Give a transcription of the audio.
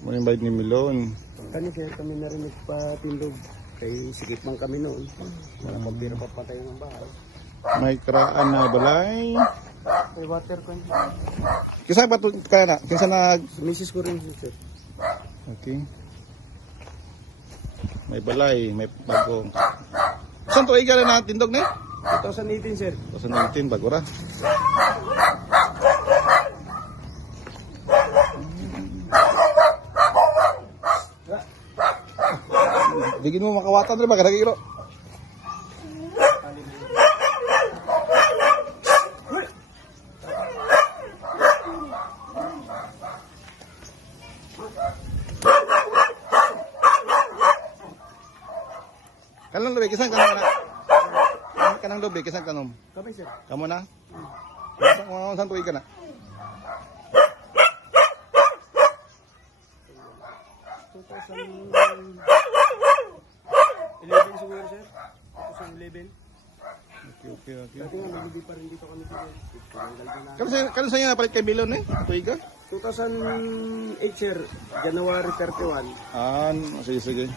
Mo yung bayad ni Milon. Kani sir, kami na rin nagpatindog. Kay sikip man kami noon. Wala pang pira papatay ng bahay. May kraan na balay. May water ko. Kisa ba ito kaya na? Kisa nag... Misis ko rin sir. Okay. May balay, may bago. Saan to iga na tindog na? 2018 sir. 2019, bago ra. Bigyan mo makawatan rin ba? Kadagiro. Kanang lobe, kisang kanong na? Kanang lobe, kisang kanong? Kami sir. Kamu na? Saan tuwi ka na? Siguro sir. 2011. Okay. Dati nga nagdi pa rin dito kami sir. Kano sa'yo na palit kay Milon eh? Tuwi ka? 2008 sir. January 31. Ah, sige.